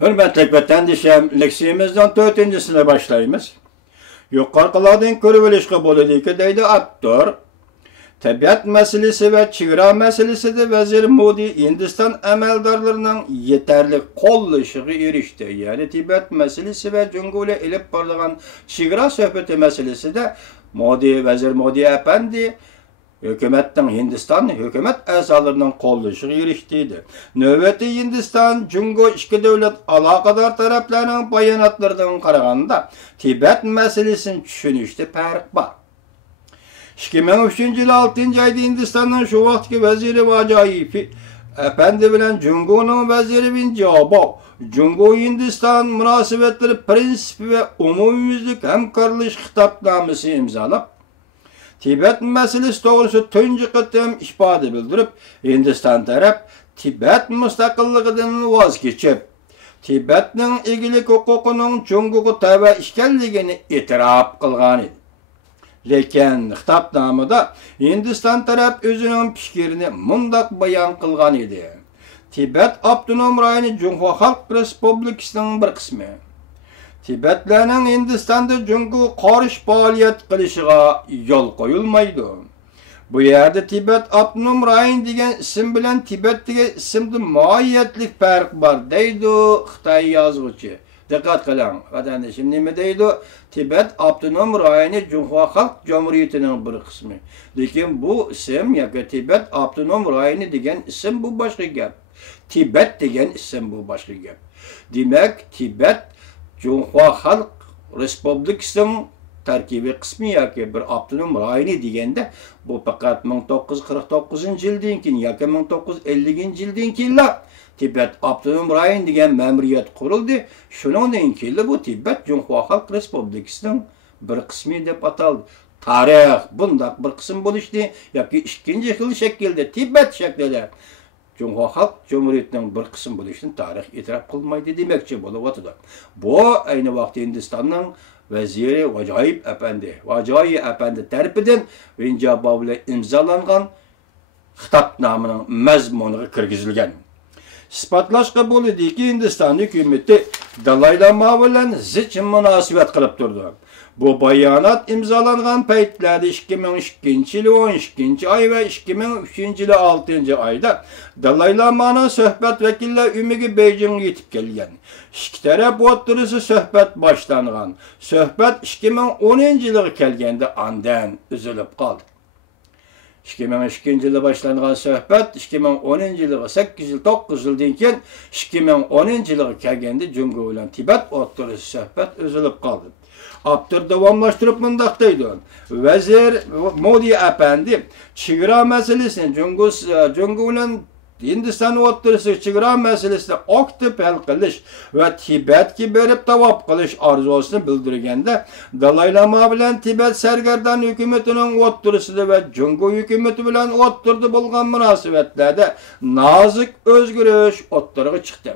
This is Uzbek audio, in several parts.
Hürmetlik vatandaşlarım, leksiyimizden 4. başlayımız. Yukarılardan körüvelişke boludiki deydi Abdur. Tabiat meselesi ve çevre meselesi de Vezir Modi Hindistan emeldarlarının yeterli kollaşığı erişti. Yani Tibet meselesi ve Cungule elip barılan çevre sohbeti meselesi de Vezir Modi Efendi hükümetten Hindistan hükümet azalarının kollaşığı eriştiydi. Növbeti Hindistan, Cungo iki devlet alakadar taraflarının bayanatlarından karaganda Tibet meselesini düşünüşte fark var. 2003 yılı 6. ayda Hindistan'ın şu vaktki veziri Vacayi Efendi bilen Cungo'nun veziri bin cevabı Cungo-Hindistan münasebetleri prensibi ve umumyüzlük hemkarlış hitapnamesi imzalap Tibet meselesi doğrusu tüncü kıtım ifade bildirip Hindistan taraf Tibet müstakillığından vazgeçip Tibet'nin ilgilik hukukunun Cungo'gu tava işgalligini itiraf kılgan idi. Lekin hitapnamada Hindistan taraf özünün fikrini mundak bayan kılgan idi. Tibet Abdunum rayoni Cungo Halk Respublikasının bir kısmı. Tibetlerinin Hindistan'da Cungo qarış faaliyet kılışıga yol koyulmaydı. Bu yerde Tibet Abdunum rayoni degen isim bilen Tibet degen isimde muayyetlik fark var deydi Xitay yazgıcı. Dikkat kılan. Vatandaşım nime deydi? Tibet Abdunum rayoni Cungo Halk Cumhuriyeti'nin bir kısmı. Lekin bu isim ya Tibet Abdunum rayoni degen isim bu başka gap. Tibet degen isim bu başka gap. Demek Tibet Cungo Halk Respublikasının terkibi kısmı yoki bir Abdunum rayoni degende bu fakat 1949 yıldan keyin yoki 1950 yıldan keyin Tibet Abdunum rayoni degan memuriyet kuruldu. Shundan keyin bu Tibet Cungo Halk Respublikasının bir kısmı deb ataldı. Tarih bundak bir kısım bo'lishdi yoki ikkinchi xil shaklda Tibet shaklida Cungo Halk Cumhuriyeti'nin bir kısım bo'lishini tarih itiraf qilmaydi demoqchi bo'lib o'tdi. Bu aynı vaqtda Hindistonning veziri Vacayi Efendi tarafidan Vinjaba bilan imzolangan xitobnomaning mazmuniga kirgizilgan. İspatlaşqa bo'lidiki Hindiston hukumati Dalay Lama bilan zich munosabat qilib turdi. Bu bayonot imzolangan paytlarda 2002 yılı 12 ay ve 2003 yılı 6 ayda Dalay Lama'nın söhbet vekilleri ümigi Beijing'e yetip gelgen. İki taraf o'rtasida söhbet başlangan. Söhbet 2010 yılı kelgende andan üzülüp kaldı. 2002 yılı başlangan söhbet 2010 yılı 8 yıl 9 yıldan keyin 2010 yılı kelgende Cungo ile Tibet o'rtasida söhbet üzülüp kaldı. Abdur davamlaştırıp mındaqdaydı. Vezir Modi Efendi çevre meselesini Cungo ile Hindistan o'rtasida chegara meselesini aktif hal qilish ve Tibetga berib tavop qilish arzusini bildirganda Dalay Lama bilan Tibet sargardon hukumatining o'rtasida ve Cungo hukumati bilan o'rtada bo'lgan munosabatlarda nozik o'zgarish o'rtaga chiqdi.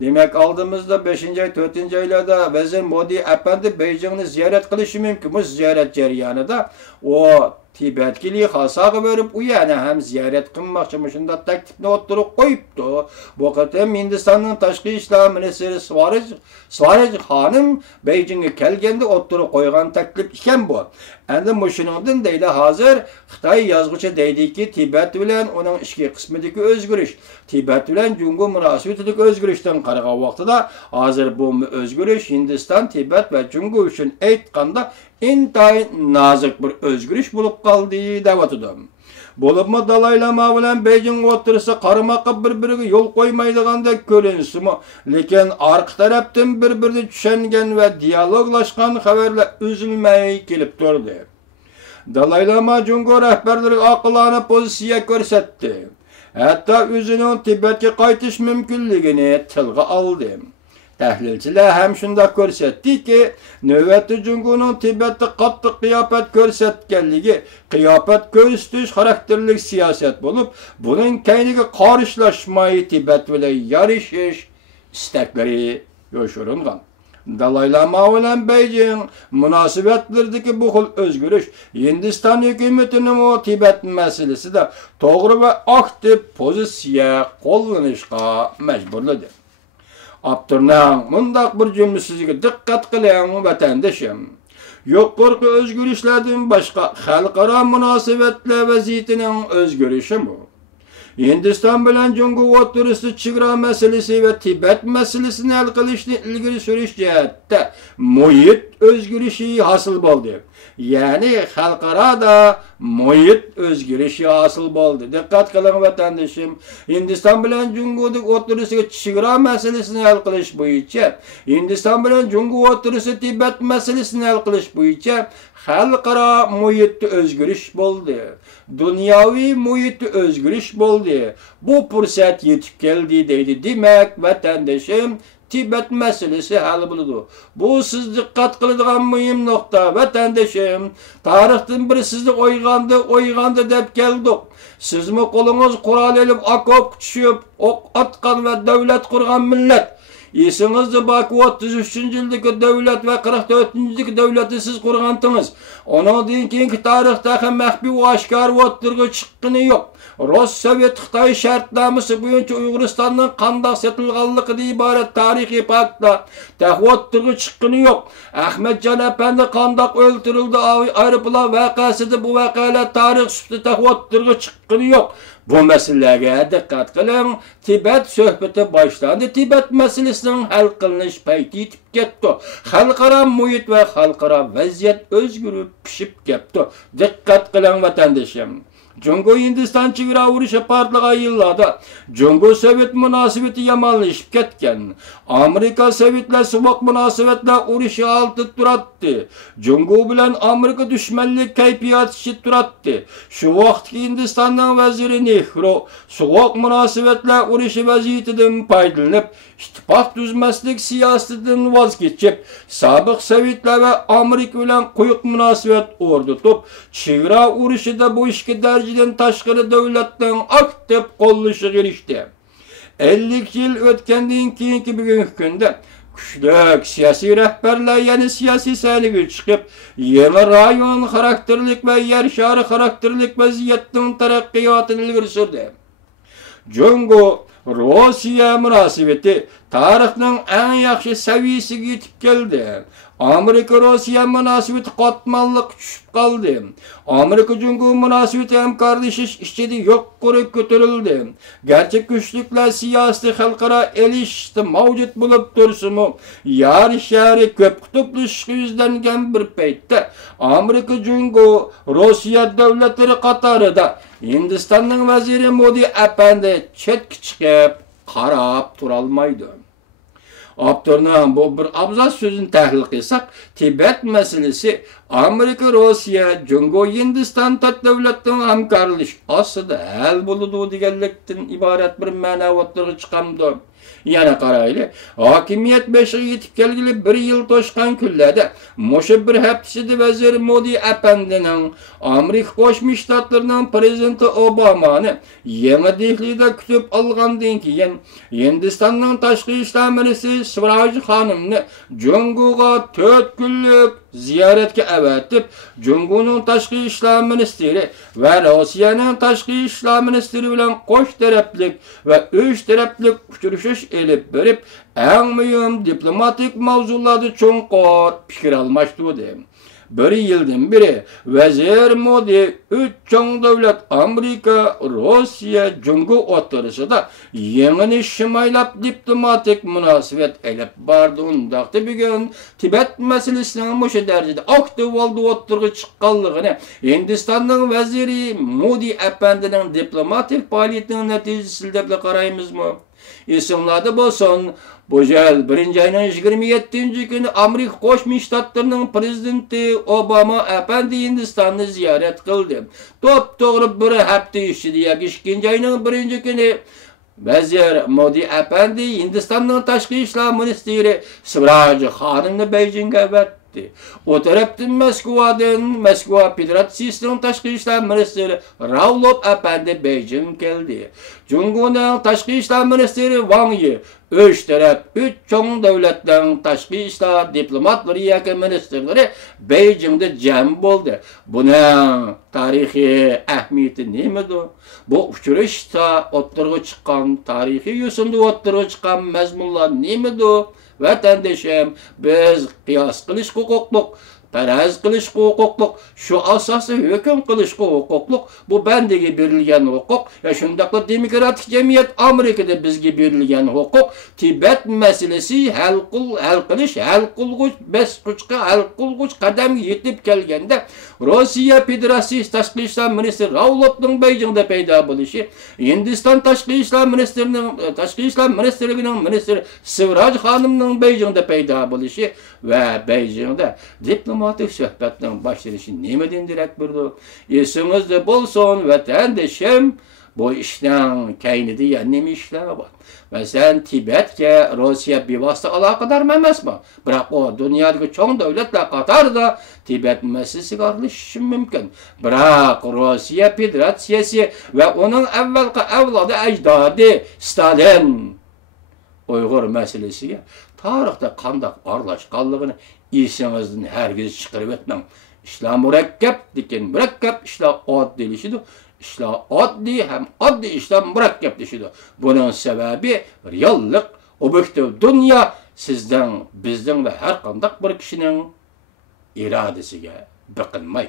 Demek aldığımızda 5. ay 4. aylarda Vezir Modi Efendi Beijing'ni ziyaret kılışı mümkün. Bu ziyaret jarayonida o Tibetgili hasağı verip u yani hem ziyaret kılmakçı şunda teklifini oturup koyuptu. Bu kadar Hindistan'ın Tashqi ishlar ministri Swaraj Hanım Beijing'e kelgende oturup koygan teklif iken bu. Endi muşunundan deydi hazır Xitay yazgıcı deydi ki Tibet bilen onun işki kısmındaki özgürüş. Tibet bilen Cungo münasebetindeki özgürüşten qaragan vaqtida hazır bu özgürüş Hindistan, Tibet ve Cungo üçün aytganda intayin nazik bir özgürüş bulup kaldı devatıdım. Bolupmu Dalay Lama bilen Beijing o'rtasida qarama-qarshi bir-biriga yo'l qo'ymaydigandek ko'rinsimi, lekin arqa tarafdan bir-birini tushungan va dialoglashgan xabarlar uzilmay kelib turdi. Dalay Lama Cungo rahbarlariga aqlona pozitsiya ko'rsatdi. Hatto o'zining Tibetga qaytish mumkinligini tilga oldi. Tahlilchilar ham shunda ko'rsatdi ki navbatda Cungo'ning Tibetda qattiq qiyofat ko'rsatganligi qiyofat ko'rsatish xarakterlik siyosat bo'lib, buning kayniga qarishilmay Tibet bilan yarashish istaklari yoshiringan. Dalay Lama bilan Beijing munosabatlaridagi bu xil o'zgarish Hindiston hukumatining o Tibet masalasida to'g'ri va aktiv pozitsiya qo'llanishga majburladi. Abdurrahman mundaq bir cümlesiga diqqat qiling vatandaşım. Yuqorqi özgürüşlerden başqa xalqaro munosabatlar vaziyatining o'zgarishi bu. Hindiston bilan Jungo o'rtasida chegara masalasi va Tibet masalasini hal qilishni ilgari surish jihatda muhit o'zgarishi hosil bo'ldi. Ya'ni xalqaroda muhit o'zgarishi hosil bo'ldi. Diqqat qiling vatandoshim. Hindiston bilan Jungoning o'rtasida chegara masalasini hal qilish bo'yicha, Hindiston bilan Jungo o'rtasida Tibet masalasini hal qilish bo'yicha xalqaro muhitda o'zgarish bo'ldi. Dunyoviy muhitda o'zgarish bo'ldi. Bu fursat yetib keldi deydi. Demak, vatandoshim, Tibet masalasi hal bo'ladi. Bu siz diqqat qiladigan muhim nuqta vatandoshim. Tarixdan bir sizni o'yg'andi deb keldik. Sizmi qo'lingiz qurol olib, okop tushib, o'q otgan va davlat qurgan millat. Esingizde bak 33-yildagi davlat va 44-yildagi davlatni siz qurgandingiz. Ondan keyingi tarixdagi maxfiy va oshkor o'tirg'i chiqqani yo'q. Rus Sovet Xitoy shartnomasi bo'yicha Uyg'uristonning qandoq setilganligidan iborat tarixiy faktlar o'tirg'i chiqqani yo'q. Ahmadjon apandi qandoq o'ldirildi aeroplan voqeasida bu voqealar tarix sifatida o'tirg'i chiqqani yo'q. Bu meselelerge dikkat qiling. Tibet söhbeti başlandı. Tibet meselesinin hal qilinish payti yetib ketdi. Xalqaro muhit va xalqaro vaziyat o'zgarib pishib ketdi. Dikkat qiling vatandoshim. Jungo Hindiston chegara urushi portlagan yillarda Jungo Sovet munosabati yomonlashib ketgan. Amerika Sovetlar sovuq munosabatlar urushi oltida turadi. Jungo bilan Amerika dushmanlik kayfiyati ichida turadi. Shu vaqtda Hindistonning vaziri Nehru sovuq munosabatlar urushi vaziyatidan foydalanib, ittifoq tuzmaslik siyosatidan voz kechib, sobiq Sovetlar va Amerika bilan quyuq munosabat o'rnatib, chegara urushida bu ishga darajdan tashqari davlatdan aktiv qo'llashiga erishdi. 50 yil o'tgandan keyingi bugungi kunda kuchli siyosiy rahbarlar yana siyosiy sayliga chiqib, yangi rayon xarakterlik va yer shari xarakterlik vaziyatning taraqqiyotini ilgari surdi. Jungo Rossiya munosabati tarixning eng yaxshi saviyasiga yetib keldi. Amerika-Rossiya munosabati qatmanliq tushib qoldi. Amerika-Jungo munosabati hamkorlashish ichida yuqori ko'tarildi. Garchi kuchliklar siyosiy xalqaro elishda mavjud bo'lib tursa-mu, yer shari ko'p qutublashishga yuzlangan bir paytda Amerika-Jungo Rossiya davlatlari qatorida Hindistonning vaziri Modi apandi chetga chiqib qarab turolmaydi. Abdurrahman bu bir abzas sözünü tahlil qilsak, Tibet meselesi Amerika, Rossiya, Jungo, Hindiston tat davlatning hamkorlash ostida hal bo'ladi deganlikdan iborat bir ma'no o'tirg'i chiqamdi. Yana qarayli, hokimiyat 5 yetib kelgili 1 yil to'shqan kunlarda mushu bir haftasida vazir Modi apandining Amerika Qo'shma Shtatlarining prezidenti Obamani Yangi Dehlida kutib olgandan keyin Hindistonning tashqi ishlar ministri Svraj xonimni Jungoga 4 kunlik ziyoratga avatib, Jungoning tashqi ishlar ministri va Rossiyaning tashqi ishlar ministri bilan qo'sh taraflik va 3 taraflik uchrashuv elib berib, eng muhim diplomatik mavzularda cho'nqur fikr almashtirdi. 1 yildan beri vazir Modi 3 cho'ng davlat Amerika, Rossiya, Jungo o'rtasida yangi shimaylab diplomatik munosabat elib bordi. Undaqda bugun Tibet masalasining mushu darajada aktiv bo'ldi o'tirg'i chiqqanligini Hindistonning vaziri Modi apandining diplomatik faoliyatining natijasi deb qaraymizmi? Esimlarda bo'lsin, bu yil 1-ayning 27-kuni Amerika Qo'shma Shtatlarining prezidenti Obama apandi Hindistonni ziyorat qildi. To'g'ri bir hafta ichida yoki 2-ayning 1-kuni vazir Modi apandi Hindistonning tashqi ishlar ministri Svraj xonimni Beijingga avatdi. etdi. O tarafdan Moskva Federatsiyasının Tashqi ishlar ministri Ravlov apandi Beijing keldi. Jungoning Tashqi ishlar ministri Wang Yi üç çoğun devletlerin Tashqi ishlar diplomatlari yoki ministrlari Beijingda jam bo'ldi. Buning tarixiy ahamiyati nimada? Bu uchrashda o'ttirg'i chiqqan tarixiy yo'sinda o'ttirg'i chiqqan mazmunlar nimada? Vatandaşım, biz qiyos qilish huquqliq, faraz qilish huquqliq, şu asosda hukm qilish huquqliq, bu bandaga berilgan huquq, ya shundaqla demokratik jamiyat Amerikada bizga berilgan huquq, Tibet masalasi hal qilg'uch qadam yetib kelganda Rossiya Federatsiyasi Tashqi ishlar ministri Ravlovning Beijingda paydo bo'lishi, Hindiston Tashqi ishlar ministrligining ministri Sivraj xonimning Beijingda paydo bo'lishi va Beijingda diplomatik suhbatning boshlanishi nimadan darak berdi? Esingizda bo'lsin, vatandoshim, bu ishning kaynida yana nima ishlar bor? Masalan, Tibetga Rossiya bevosita aloqador emasmi? Biroq o dunyodagi cho'ng davlatlar qatorida Tibet masalasiga aralashishi mumkin. Biroq Rossiya Federatsiyasi va uning avvalgi avlodi ajdodi Stalin Uyg'ur masalasiga tarixda qanday aralashganligini esingizdan hargiz chiqarib o'tmang. İşler murakkab, lekin murakkab ishlar oddiy deyiladi. İşler oddiy ham oddiy ishlar murakkab deyiladi. Buning sababi reallik, obyektiv dunyo sizdan, bizdan va har qanday bir kishining irodasiga biqinmay.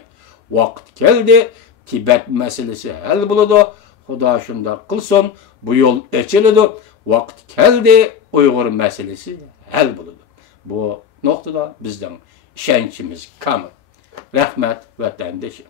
Vaqt keldi, Tibet masalasi hal bo'ladi. Xudo shunday qilsin, bu yo'l ochiladi. Vaqt keldi, Uyg'ur masalasi hal bo'ladi. Bu noktada bizden işençimiz kamil. Rahmet vatandaşım.